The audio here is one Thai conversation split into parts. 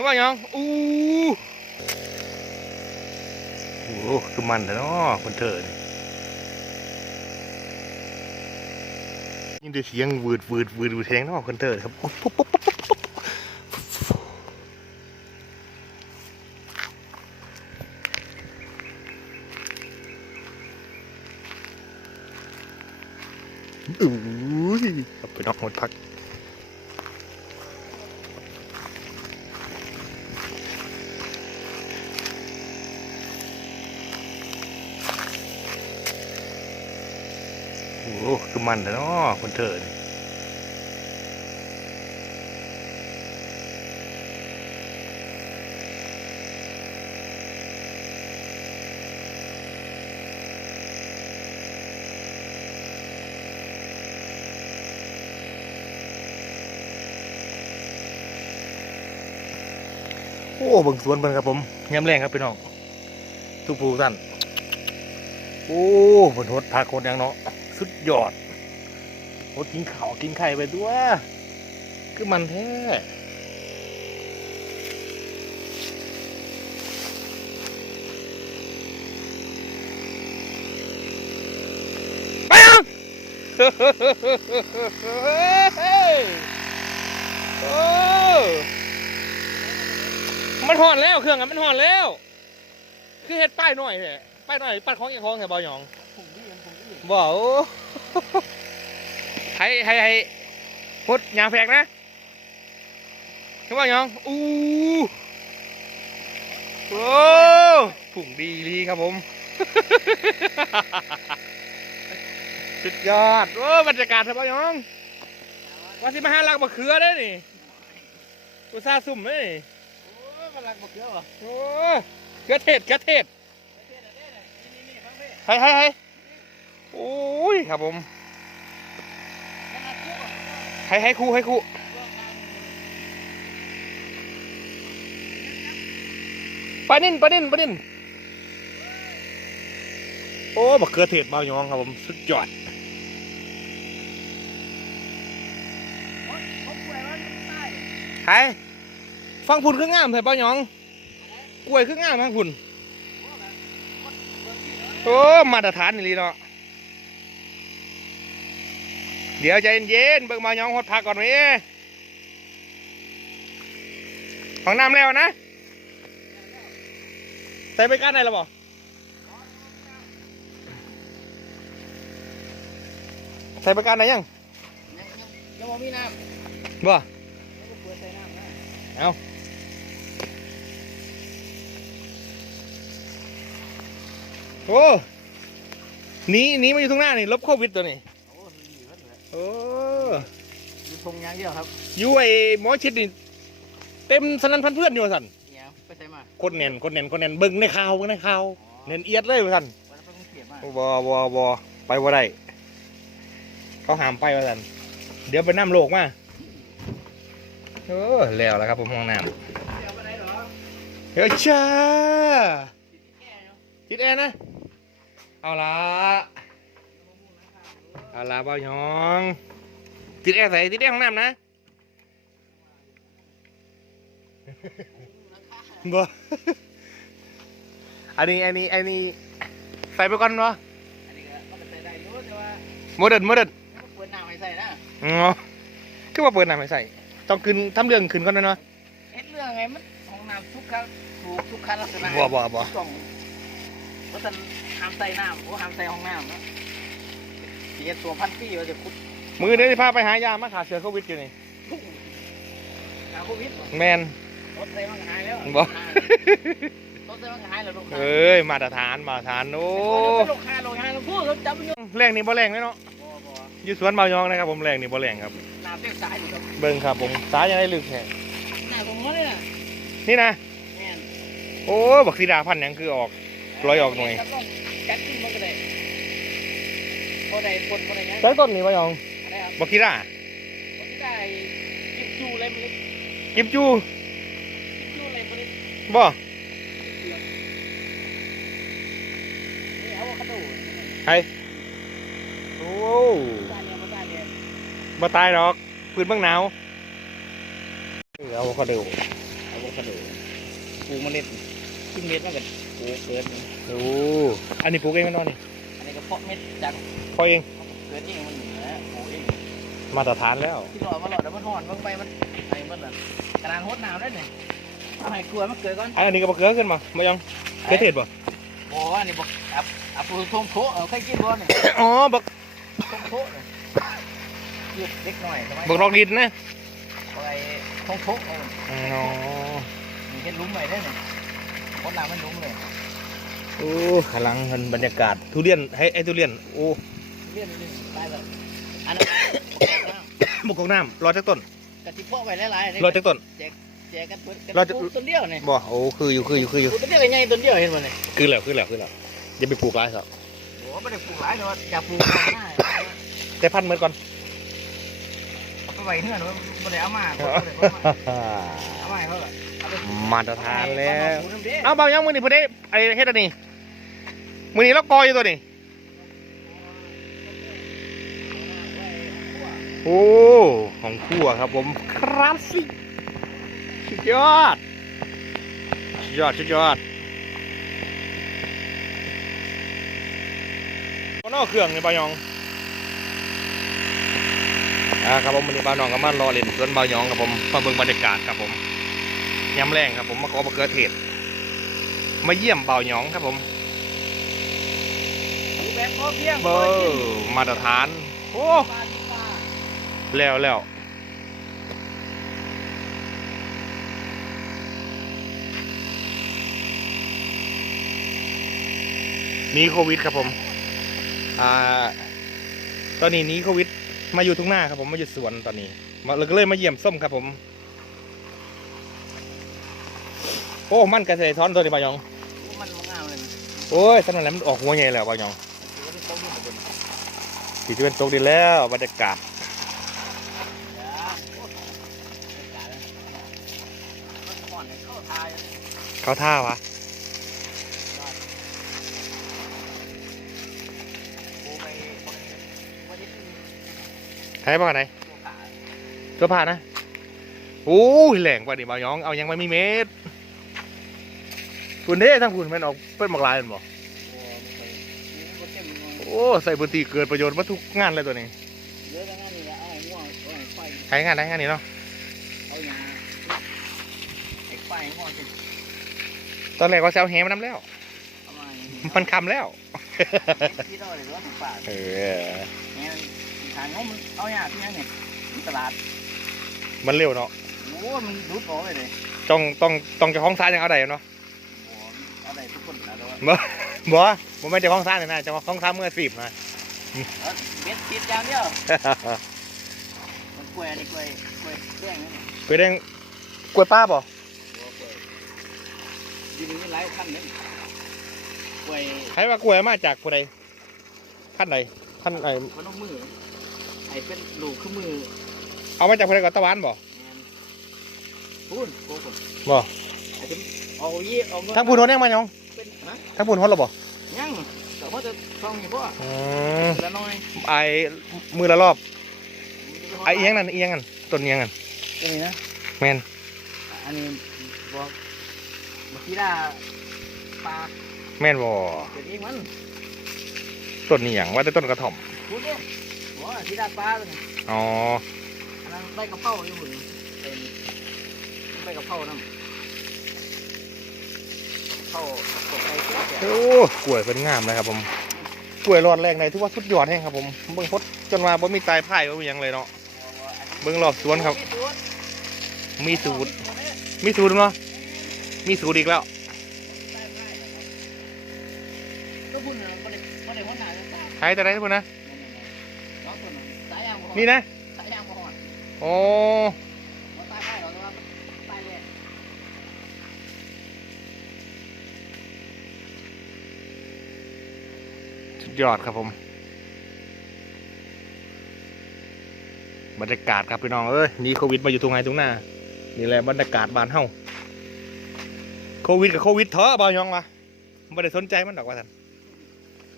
ห็นป่ะยังอู้โอ้โหคือมันแต่เนาะคนเถิดยินได้เสียงวืดวืดวืดวืดแทงเนาะคนเถิดครับปุ๊บปุ๊บปุ๊บปุ๊บอู้ยไปนอกหมดพัก โอ้โหคือ มันแต่เนาะคนเถิดโอ้บิ่งสวนเบิ่งครับผมยามแรงครับพี่น้องทุกผู้ท่านโอ้ผลทดพักคนยังเนาะสุดยอด โอ้กินข้าวกินไข่ไปด้วย คือมันแท้ไปยังโอ้มันหอนแล้วเครื่องอะมันหอนแล้ว คือเฮ็ดป้ายหน่อยแหละป้ายหน่อยปัดของอีกของแถวบอยองผมดีผมดีบ่โอ้ ให้ให้ให้พุดยางแพกนะเห็นบ่ยองอู้โอ้ผุ่งดีลีครับผม สุดยอด โอ้บรรยากาศครับบ่ยองว่าสิมาหาลักมะเขือได้นี่กูซาห์ซุ่มได้นี่โอ้ยมันรักบักเยอะเหรอโอ้เขือเทศเขือเทศเท่ๆเท่ๆนี่นี่ฟังพี่ให้ให้ให้โอ้ยครับผมยังอัดคู่อะ ให้ให้ครูให้ครูปลานิ่นปลานิ่นปลานิ่นโอ้บักเขือเทศเบายองครับผม สุดยอดผมป่วยว่าอยู่ใต้ใครฟังพุ่นคืองามใส่เบายอง กล้วยคืองามทางพุ่นโอ้ มาตรฐานนี่ลีเนาะ เดี๋ยวใจเย็นๆเบิ่งเบายองหดพักก่อนไหมของน้ำแล้วนะ ใส่ไปก้านไหนแล้วบ่ใส่ไปก้านไหนยังยังบ่มีน้ำบ่ยังบ่เปิดใส่น้ำนะโอ้หนีหนีมาอยู่ตรงหน้านี่ลบโควิดตัวนี้ โอ้อยู่ทงยางเดียวครับอยู่ไอ้หมอชิดนี่เต็มสนันพันเพื่อนอยู่ว่าสันเนี่ยไปใส่มาคนเน่นคนเน่นคนเน่นเบิ่งในข่าวเบิ่งในข่าวอ๋อเน่นเอียดเลยว่าสันวันนั้นไปกรุงเทพมาบ่บ่บ่ไปบ่ได้เขาห้ามไปว่าสันเดี๋ยวไปน้ำโลกมาโอ้แล้วแล้วครับผมห้องน้เดี๋ยวไปไหนเหรอำเฮ้ยจ้าแก่เนาะทิดแอร์นะเอาละเอาละเบายองติดแอร์ใส่ติดแอร์ห้องน้ำนะบ่อันนี้อันนี้อันนี้ใส่ไปก่อนวะอันนี้ก็มันก็ใส่ได้อยู่แต่ว่าโมเดิร์นโมเดิร์นยังบ่เปิดน้ำให้ใส่นะอ๋อคือว่าเปิดน้ำไม่ใส่ต้องขึ้นทำเรื่องขึ้นก่อนนะเนาะเฮ็ดเรื่องไงมันห้องน้ำทุกครั้งถูกทุกครั้งลักษณะบ่บ่บ่ต้องเพราะฉะนันห้ามใส่น้ำโอ้ห้ามใส่ห้องน้ำนะสิ เฮ็ดตัวพันปีว่าจะคุดมือเดี๋ยวจะพาไปหายามาขาเชื้อโควิดอยู่นี่หาโควิดบ่แมนรถใส่มันก็หายแล้วบ่รถใส่มันก็หายแล้วลูกค้าเอ้ยมาตรฐานมาตรฐานโอ้โอ้ลูกค้าลูกค้าลูกพูดรถจับมันอยู่แรงนี่บ่แรงเลยเนาะบ่บ่อยู่สวนเบายองนะครับผมแรงนี่บ่แรงครับน้ำเต็มสายอยู่ครับเบิ่งครับผมสายยังได้ลึกแฮะหน้าของมันเลยน่ะนี่นะแม่นโอ้บักสีดาพันธุ์หยังคือออกร้อยออกหน่วยจับลงจัดกินมันก็ได้ บ่ได้ปนบ่ได้หยังใช้ต้นนี่เบายองอะไรครับบักสีดาบ่ได้กินจูเลยมันเลยกิมจูกินจูเลยมันเลยบ่นี่เอาอะโวคาโดโอ้บ้านเนี่ยมาบ้านเนี่ยบ่ตายหรอกพื้นเบางหนาวเออเอาเขาดูอะโวคาโดปลูกเมล็ดขึ้นเม็ดมันก็ปลูกเกิดโอ้อันนี้ปลูกเองกันเนาะนี่อันนี้ก็เพาะเม็ดจาก พอเอง เกิดเองมันเหนือปลูกเองมาตรฐานแล้วที่หลอดมาหลอดแล้วมันห่อนบางไปมันไอ้มันน่ะกระดานหดน้ำได้เนี่ยเอาให้กลัวมันเกิดก่อนอันนี้ก็บะเกลือขึ้นมามายังเกลือเทศบ่โอ้อันนี้บอกอับอับปูทงโถเอาใครกินบ่เนี่ยอ๋อบักทงโถเนี่ยเรียกเล็กหน่อยทำไมบักรอกดินนะเอาไอ้ทงโถเอาอ๋อมีเห็นลุ้มใหม่ได้เนี่ยหดน้ำมันลุ้มเลยโอ้ขลังเห็นบรรยากาศทุเรียนให้ไอ้ทุเรียนโอ้ เรียนนี่ได้แบบอันนั้นบุกของน้ำรอจักต้นกะทิเพาะไว้หลายๆรอจักต้นแจกกันเพิ่นกันเราจะปลูกต้นเดียวเนี่ยบ่โอ้คืออยู่คืออยู่คืออยู่ปลูกต้นเดียวใหญ่ต้นเดียวเห็นบ่เนี่ยคือแล้วคือแล้วคือแล้วอย่าไปปลูกหลายครับโอ้ไม่ได้ปลูกหลายเนาะอยากปลูกง่ายแต่พันธุ์เหมือนก่อนเอาไปไว้เฮือนว่าบ่ได้เอามาบ่ได้เอามาเอามาให้เขาล่ะเอาไปมาตรฐานแล้ว เอามาปลูกน้ำเด้เอาบางอย่างมือนี่พอได้ไอ้เฮ็ดอันนี้มือนี่แล้วกออยู่ตัวนี้ โอ้ของคั่วครับผมคลาสสิกสุดยอดสุดยอดสุดยอดก็นอกเครื่องนี่บายองอ่าครับผมวันนี้บาวนองก็มารอเล่นสวนบาวยองครับผมมาเบิ่งบรรยากาศครับผมยำแรงครับผมมาขอมะเขือเทศมาเยี่ยมเบาหยองครับผมปลูกแบบพอเพียงเบอร์มาตรฐาน โอ้ปลาที่ปลา แล้วแล้วหนีโควิดครับผม อ่า ตอนนี้หนีโควิด มาอยู่ทุ่งหน้าครับผม มาอยู่สวนตอนนี้มาเราก็เลยมาเยี่ยมส้มครับผม โอ้ มันกระเสยท้อนตัวนี้บาหยองมันมันงามเลยโอ้ยสนั่นแหละมันออกหัวใหญ่แล้วบาหยองถือว่าเป็นต้นที่มันเป็นที่จะเป็นตกดินแล้วบรรยากาศ ยาโอ้ยเป็นกาเลยมันห่อนเนี่ย เขาท่าวะปลูกไปปลูกไปที่ใช้บ้างไหนตัวผ่านนะโอ้ยแหลงกว่าดิบ่าวยอง เอายังไม่มีเม็ดคุณเด้ทั้งคุณแมันออกเป็นหมากลายม่นบ่โอ้ไม่เคยมันเต็มเลยโอ้ใส่พื้นที่เกิดประโยชน์มาทุกงานเลยตัวนี้ใช้งานได้งานนี้เนาะ ไอ้ไฟไอ้ม่วงจะตอนแรกว่าแซวแฮมานำแล้วเอามามันคำแล้ว ที่เราเลยว่าถึงป่าเออ เนี่ยทางเขามันเอาหยาที่ยังไงมันตลาดมันเร็วเนาะ โอ้มันรูดออกเลยเลยต้องต้องต้องเจะคล้าของซ้ายยังเอาได้เนาะโอ้เอาได้ทุกคนนะแล้วบ่บ่แม่นเจะคล้าของซ้ายเลยนะเจะคล้าของซ้ายเมื่อสิบนะ เบ็ดติดอย่างเดียวมันกล้วยนี่กล้วยกล้วยแดงนี่เคยได้กล้วยป้าบ่ยื นนี่หลายขั้นเลยกล้วยใครว่ากล้วยมาจากผู้ใดขั้นไหนขั้นไหนมันต้องมือไอ้เป็นลูกคือมือ เอามาจากผู้ใดกับตะวันบ่แมนพูนโอ้โหบ่ไอ้ที่เอายี่เอาเงินทั้งพูนโหนยังมาหยองเป็นฮะทั้งพูนโหนหรอบ่ยังแต่ว่าจะช่องอยู่ป่ะอืมละน้อยไอมือละรอบไอเอียงนั่นเอียงนั่นต้นเอียงนั่นอันนี้นะแมนอันนี้บอกบอ กที่ดาปลาแมนบ่เกิดเองมันต้นนี่อย่างว่าแต่ต้นกระถ่อมพูดเนี่ยบอกที่ดาปลาเลยอ๋ออันนั้นใบกระเพราอยู่หุ่นเป็นใบกระเพราน้ำเข้าตกใจเสียเสียโอ้กล้วยเป็นงามเลยครับผมกล้วยรอดแรงในทุกว่าสุดยอดแห้งครับผมเบิ่งพดจนว่าบ่มีตายพ่ายบ่มีหยังเลยเนาะเบิ่งรอบสวนครับ มีสูตรมีสูตรเนาะ มีสูตรอีกแล้วใช้แต่ไหนทุกคนผู้น่ะนี่นะโอ้ยอกแต่ว่าตายเลยสุดยอดครับผม บรรยากาศครับพี่น้องเอ้ยนี่โควิดมาอยู่ตรงไหนตรงหน้า นี่แหละบรรยากาศบานเฮ้า โควิดกับโควิดเถอะบายองวะไม่ได้สนใจมันดอกว่าท่าน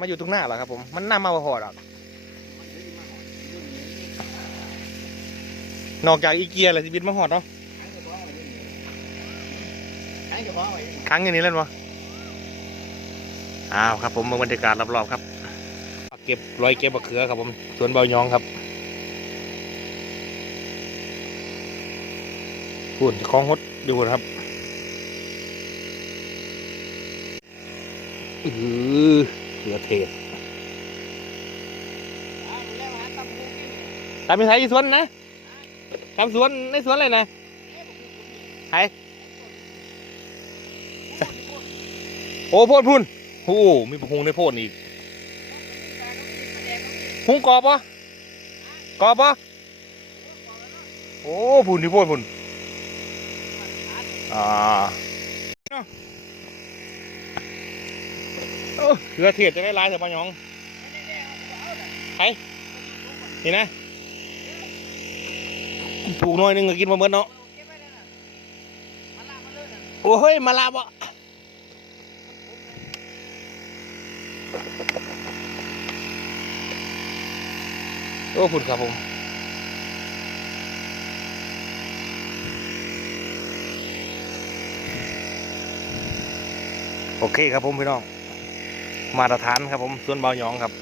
มาอยู่ตรงหน้าเหรอครับผม มันน่ามาพอดอกนอกจากอีเกียอะไรชีวิตมาหอดเนาะเฉพาะไว้ครั้งอย่างนี้เล่นวะอ้าวครับผมบรรยากาศรอบๆครับเก็บรอยเก็บมะเขือครับผมสวนเบายองครับพูดคลองฮดดูนะครับ อือเขือเทศตำหูกินตามไปใช้สวนนะตามสวนในสวนเลยนะใครโอ้โพดพุ่นโอ้มีปะฮงในโพดอีกหุงกรอบปะกรอบปะโอ้พุ่นที่โพดพุ่นอ่า โอ้เขือเทศจะได้ลายเถอะปะหยองนี่นะปลูกหน้อยหนึงก็กินมาเมื่อเนาะโอ้เฮ้ยมาลาบ่โอ้พุ่นครับผมโอเคครับผมพี่น้อง มาตรฐานครับผมส่วนเบาหยองครับ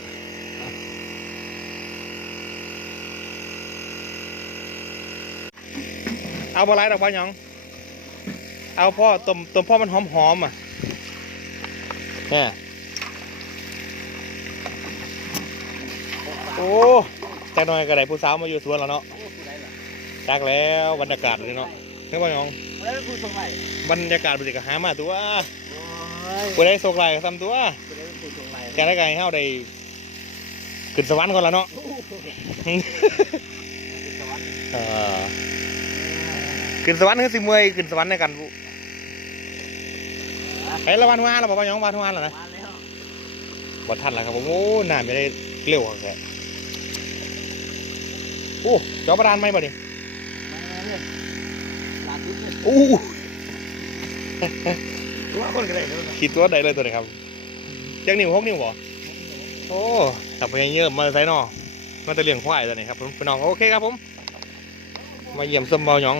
เอาบะไรดอกบะหยอง เอาพ่อต้มต้มพ่อมันหอมหอมๆอะเนี่ยโอ้จักหน่อยก็ได้ผู้สาวมาอยู่สวนแล้วเนาะโอ้ผู้ใดล่ะจักแล้วบรรยากาศเลยเนาะเฮ้ยบะหยองผู้ใดเป็นผู้ส่งไหลบรรยากาศบริกหามาตัว โอ้ยผู้ได้โศกไหลก็ทำตัวผู้ใดเป็นผู้ส่งไหลแกได้ไงเฮาได้ขึ้นสวรรค์ก่อนแล้วเนาะโอ้โหสวรรค์เออขึ้นสวรรค์คือสิเมอยขึ้นสวรรค์ในกันบุไอ้ละวันวานแล้วบอกว่าหยองวันวานแล้วนะมาแล้วบอทันแล้วครับผมโอ้น้ำไม่ได้เร็วแค่โอ้เจ้าประดานไหมบ่ดิมาเลยลาทุกเนี่ยโอ้ ตัวคนก็ได้เลยขีดตัวใดเลยตัวนี้ครับเจ็กนิ้วหกนิ้วบ่โอ้ขับไปเยอะมาใส่นอมาแตะเลี้ยงควายตัวนี้ครับผมพี่น้องโอเคครับผม มาเยี่ยมสมบอหยอง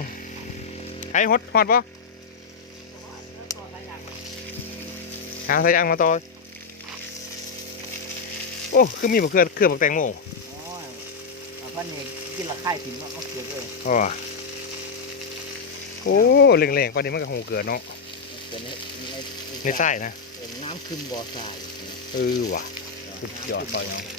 ไอ้ฮดฮอดปะหาใส่ยางมาต่อโอ้คือมีบักเขือเครือบักแตงโมโอ้ยเอาพันนี่กินละไข่ถิ่นว่าเอาเกลือเลยอ๋อโอ้เล่งๆปานนี้มันก็หูเกิดเนาะเกลือใน ในในไส้นะเป็นน้ำคึมบ่อทรายเออว่ะสุดยอดบอหยอง